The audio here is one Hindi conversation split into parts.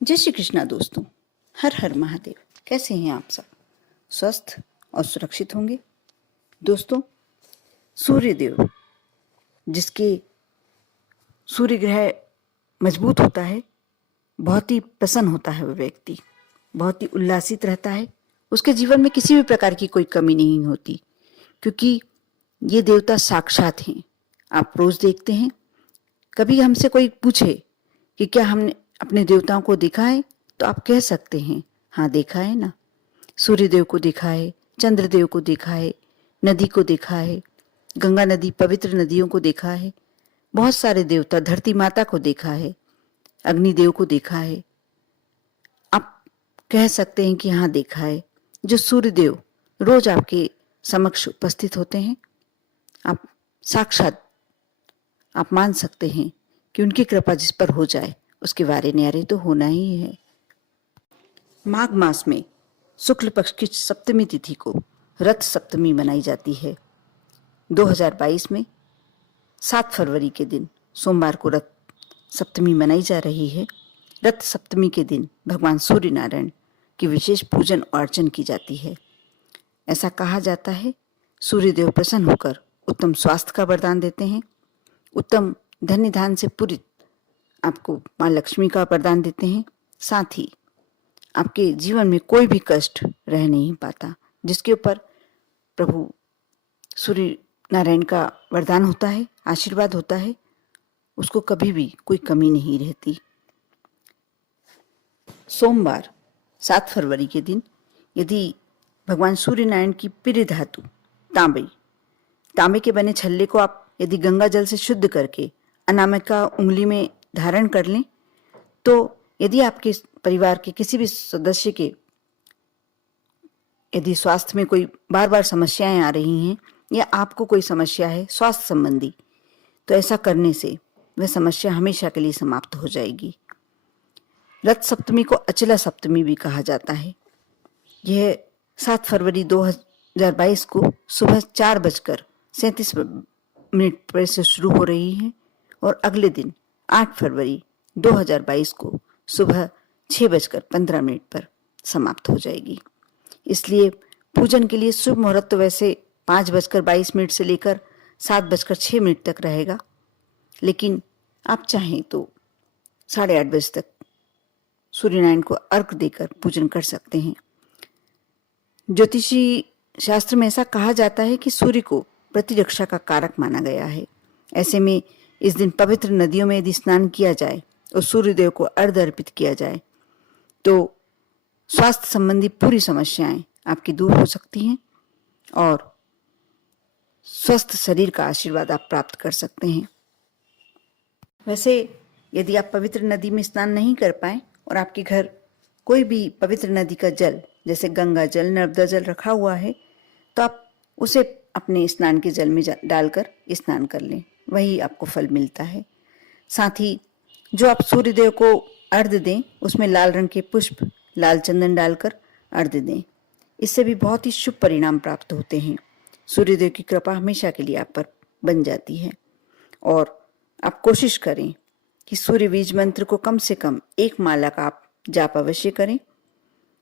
जय श्री कृष्णा दोस्तों। हर हर महादेव। कैसे हैं आप सब? स्वस्थ और सुरक्षित होंगे। दोस्तों, सूर्यदेव, जिसके सूर्य ग्रह मजबूत होता है, बहुत ही प्रसन्न होता है। वह व्यक्ति बहुत ही उल्लासित रहता है। उसके जीवन में किसी भी प्रकार की कोई कमी नहीं होती, क्योंकि ये देवता साक्षात हैं। आप रोज देखते हैं, कभी हमसे कोई पूछे कि क्या हमने अपने देवताओं को देखा है, तो आप कह सकते हैं हाँ देखा है ना। सूर्यदेव को देखा है, चंद्रदेव को देखा है, नदी को देखा है, गंगा नदी, पवित्र नदियों को देखा है, बहुत सारे देवता, धरती माता को देखा है, अग्निदेव को देखा है। आप कह सकते हैं कि हाँ देखा है। जो सूर्यदेव रोज आपके समक्ष उपस्थित होते हैं, आप साक्षात आप मान सकते हैं कि उनकी कृपा जिस पर हो जाए उसके वारे न्यारे तो होना ही है। माघ मास में शुक्ल पक्ष की सप्तमी तिथि को रथ सप्तमी मनाई जाती है। 2022 में 7 फरवरी के दिन सोमवार को रथ सप्तमी मनाई जा रही है। रथ सप्तमी के दिन भगवान सूर्य नारायण की विशेष पूजन और अर्चन की जाती है। ऐसा कहा जाता है, सूर्यदेव प्रसन्न होकर उत्तम स्वास्थ्य का वरदान देते हैं, उत्तम धन्य धान से पूरित आपको माँ लक्ष्मी का वरदान देते हैं। साथ ही आपके जीवन में कोई भी कष्ट रह नहीं पाता। जिसके ऊपर प्रभु सूर्य नारायण का वरदान होता है, आशीर्वाद होता है, उसको कभी भी कोई कमी नहीं रहती। सोमवार 7 फरवरी के दिन यदि भगवान सूर्य नारायण की प्रिय धातु तांबे के बने छल्ले को आप यदि गंगा जल से शुद्ध करके अनामिका उंगली में धारण कर लें, तो यदि आपके परिवार के किसी भी सदस्य के यदि स्वास्थ्य में कोई बार बार समस्याएं आ रही हैं या आपको कोई समस्या है स्वास्थ्य संबंधी, तो ऐसा करने से वह समस्या हमेशा के लिए समाप्त हो जाएगी। रथ सप्तमी को अचला सप्तमी भी कहा जाता है। यह 7 फरवरी 2022 को सुबह 4:37 पर से शुरू हो रही है और अगले दिन 8 फरवरी 2022 को सुबह 6:15 पर समाप्त हो जाएगी। इसलिए पूजन के लिए शुभ मुहूर्त तो वैसे 5:22 से लेकर 7:06 तक रहेगा, लेकिन आप चाहें तो 8:30 बजे तक सूर्यनारायण को अर्घ देकर पूजन कर सकते हैं। ज्योतिषी शास्त्र में ऐसा कहा जाता है कि सूर्य को प्रतिरक्षा का कारक माना गया है। ऐसे में इस दिन पवित्र नदियों में यदि स्नान किया जाए और सूर्यदेव को अर्घ्य अर्पित किया जाए, तो स्वास्थ्य संबंधी पूरी समस्याएं आपकी दूर हो सकती हैं और स्वस्थ शरीर का आशीर्वाद आप प्राप्त कर सकते हैं। वैसे यदि आप पवित्र नदी में स्नान नहीं कर पाए और आपके घर कोई भी पवित्र नदी का जल जैसे गंगा जल, नर्मदा जल रखा हुआ है, तो आप उसे अपने स्नान के जल में डालकर स्नान कर लें, वही आपको फल मिलता है। साथ ही जो आप सूर्यदेव को अर्घ्य दें, उसमें लाल रंग के पुष्प, लाल चंदन डालकर अर्घ्य दें। इससे भी बहुत ही शुभ परिणाम प्राप्त होते हैं। सूर्यदेव की कृपा हमेशा के लिए आप पर बन जाती है। और आप कोशिश करें कि सूर्य बीज मंत्र को कम से कम 1 माला का आप जाप अवश्य करें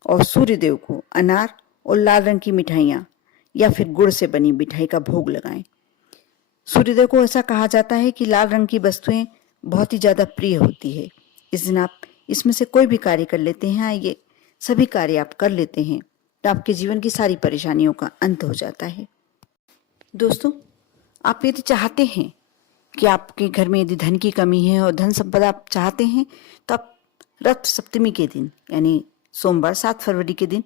और सूर्यदेव को अनार और लाल रंग की मिठाइयाँ या फिर गुड़ से बनी मिठाई का भोग लगाएं। सूर्यदेव को ऐसा कहा जाता है कि लाल रंग की वस्तुएं बहुत ही ज़्यादा प्रिय होती है। इस दिन आप इसमें से कोई भी कार्य कर लेते हैं, ये सभी कार्य आप कर लेते हैं, तो आपके जीवन की सारी परेशानियों का अंत हो जाता है। दोस्तों, आप यदि चाहते हैं कि आपके घर में यदि धन की कमी है और धन संपदा आप चाहते हैं, तो आप रथ सप्तमी के दिन यानी सोमवार 7 फरवरी के दिन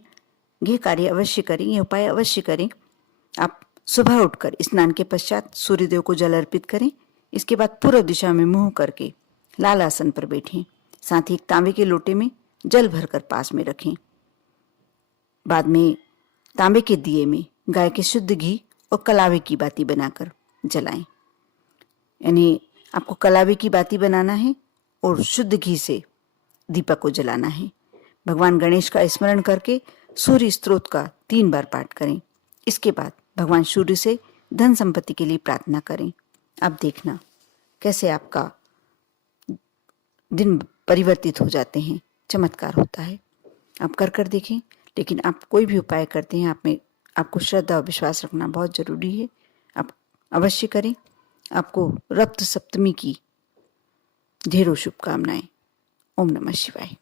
ये कार्य अवश्य करें, ये उपाय अवश्य करें। आप सुबह उठकर स्नान के पश्चात सूर्यदेव को जल अर्पित करें। इसके बाद पूर्व दिशा में मुंह करके लाल आसन पर बैठें। साथ ही एक तांबे के लोटे में जल भरकर पास में रखें। बाद में तांबे के दिए में गाय के शुद्ध घी और कलावे की बाती बनाकर जलाएं। यानी आपको कलावे की बाती बनाना है और शुद्ध घी से दीपक को जलाना है। भगवान गणेश का स्मरण करके सूर्य स्तोत्र का 3 बार पाठ करें। इसके बाद भगवान सूर्य से धन संपत्ति के लिए प्रार्थना करें। अब देखना कैसे आपका दिन परिवर्तित हो जाते हैं। चमत्कार होता है। आप कर देखें, लेकिन आप कोई भी उपाय करते हैं आप में आपको श्रद्धा और विश्वास रखना बहुत ज़रूरी है। आप अवश्य करें। आपको रक्त सप्तमी की ढेरों शुभकामनाएं। ओम नमः शिवाय।